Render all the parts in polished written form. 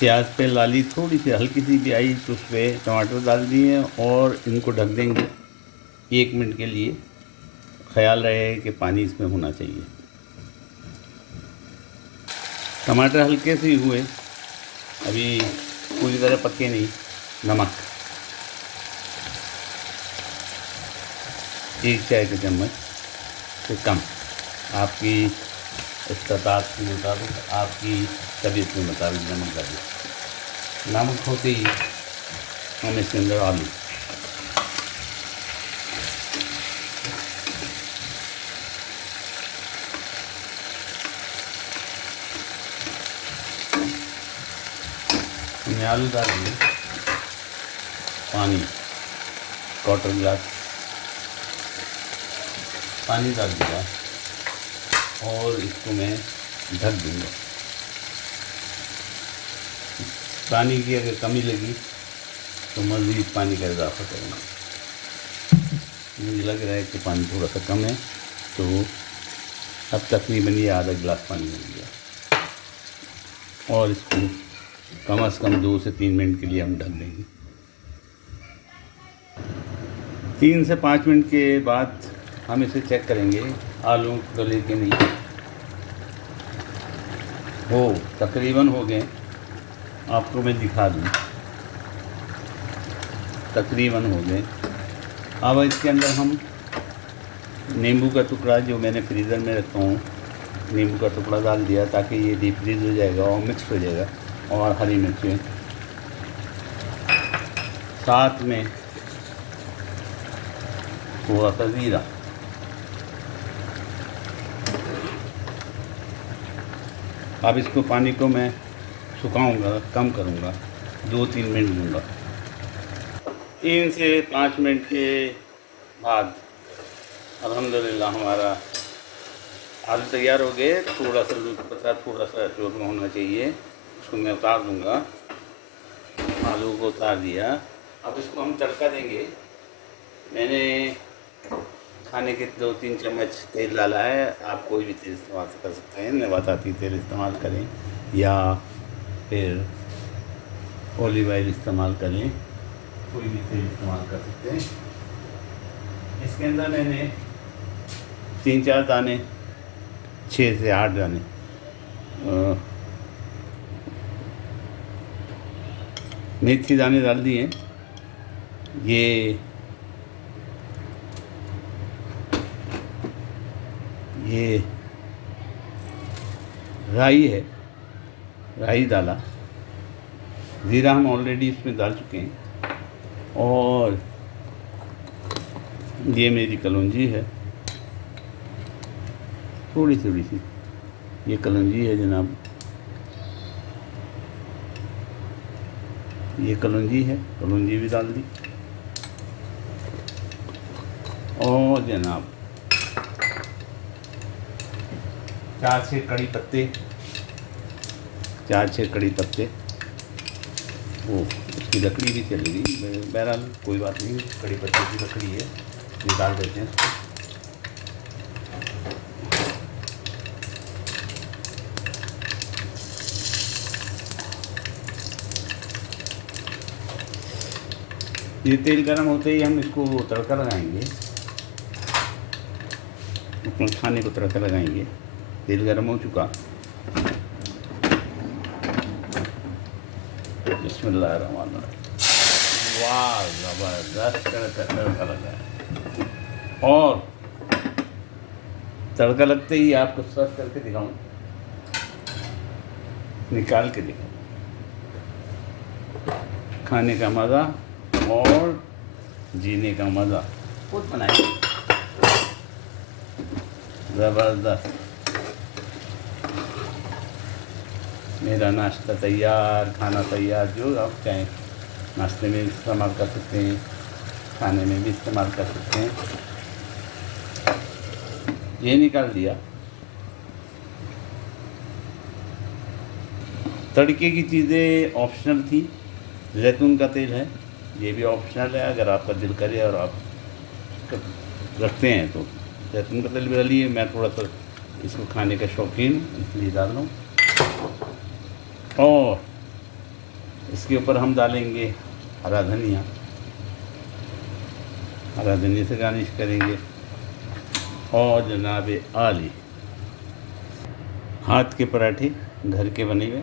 प्याज पे लाली थोड़ी सी हल्की सी भी आई तो उस पर टमाटर डाल दिए और इनको ढक देंगे 1 मिनट के लिए। ख्याल रहे कि पानी इसमें होना चाहिए। टमाटर हल्के से ही हुए, अभी पूरी तरह पके नहीं। नमक 1 चाय का चम्मच से कम, आपकी इस्तात के मुताबिक, आपकी तबीयत के मुताबिक नमक डालिए। नमक होते ही हम इसके अंदर आलू, हमने आलू डाल दिए। पानी 1/4 गिलास पानी डाल दिया और इसको मैं ढक दूँगा। पानी की अगर कमी लगी तो मज़ीद पानी का इजाफ़ा करूँगा। मुझे लग रहा है कि पानी थोड़ा सा कम है, तो अब तकरीबन ये आधा गिलास पानी हो गया और इसको कम से कम 2 से 3 मिनट के लिए हम ढक देंगे। 3 से 5 मिनट के बाद हम इसे चेक करेंगे आलू गले के नहीं हो, तकरीबन हो गए। आपको मैं दिखा दूँ, तकरीबन हो गए। अब इसके अंदर हम नींबू का टुकड़ा जो मैंने फ्रीज़र में रखा हूँ, नींबू का टुकड़ा डाल दिया ताकि ये डीप फ्रीज़ हो जाएगा और मिक्स हो जाएगा। और हरी मिर्चें, साथ में थोड़ा सा ज़ीरा। अब इसको पानी को मैं सुखाऊंगा, कम करूंगा, 2-3 मिनट दूंगा। 3 से 5 मिनट के बाद अल्हम्दुलिल्लाह हमारा आलू तैयार हो गए। थोड़ा सा दूध पता, थोड़ा सा चोरमा होना चाहिए। उसको मैं उतार दूंगा। आलू को उतार दिया। अब इसको हम तड़का देंगे। मैंने खाने के 2-3 चम्मच तेल डाला है। आप कोई भी तेल इस्तेमाल कर सकते हैं, नबाताती तेल इस्तेमाल करें या फिर ऑलिव ऑयल इस्तेमाल करें, कोई भी तेल इस्तेमाल कर सकते हैं। इसके अंदर मैंने 3-4 दाने, 6 से 8 दाने मेथी दाने डाल दिए। ये राई है, राई डाला। ज़ीरा हम ऑलरेडी इसमें डाल चुके हैं। और ये मेरी कलौंजी है, थोड़ी सी ये कलौंजी है जनाब, ये कलौंजी है, कलौंजी भी डाल दी। और जनाब 4-6 कड़ी पत्ते, 4-6 कड़ी पत्ते। वो उसकी लकड़ी भी चलेगी, बहरहाल कोई बात नहीं, कड़ी पत्ते की लकड़ी है, निकाल देते हैं इसको। ये तेल गर्म होते ही हम इसको तड़का लगाएंगे, अपने खाने को तड़का लगाएंगे। तेल गर्म हो चुका। बिस्मिल्लाहिर्रहमानिर्रहीम। वाह, ज़बरदस्त तड़का लगा है। और तड़का लगते ही आपको सर्व करके दिखाऊं, निकाल के दिखाऊं। खाने का मज़ा और जीने का मज़ा खुद बनाएंगे। ज़बरदस्त। मेरा नाश्ता तैयार, खाना तैयार, जो आप चाहें नाश्ते में इस्तेमाल कर सकते हैं, खाने में भी इस्तेमाल कर सकते हैं। ये निकाल दिया। तड़के की चीज़ें ऑप्शनल थी। जैतून का तेल है, ये भी ऑप्शनल है, अगर आपका दिल करे और आप रखते हैं तो जैतून का तेल भी डालिए। मैं थोड़ा सा इसको खाने का शौकीन इसलिए डाल रहा हूँ। और इसके ऊपर हम डालेंगे हरा धनिया, हरा धनिया से गार्निश करेंगे। और जनाब आली, हाथ के पराठे घर के बने हुए,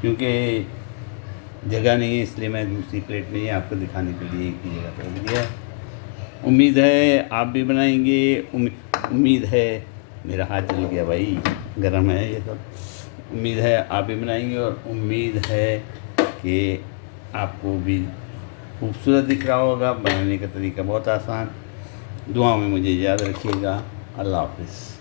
क्योंकि जगह नहीं है इसलिए मैं दूसरी प्लेट में ही आपको दिखाने के लिए एक ही जगह पर रख दिया है। उम्मीद है आप भी बनाएंगे। उम्मीद है, मेरा हाथ जल गया भाई, गरम है ये सब। उम्मीद है आप भी बनाएंगे और उम्मीद है कि आपको भी खूबसूरत दिख रहा होगा। बनाने का तरीका बहुत आसान। दुआ में मुझे याद रखिएगा। अल्लाह हाफ़िज़।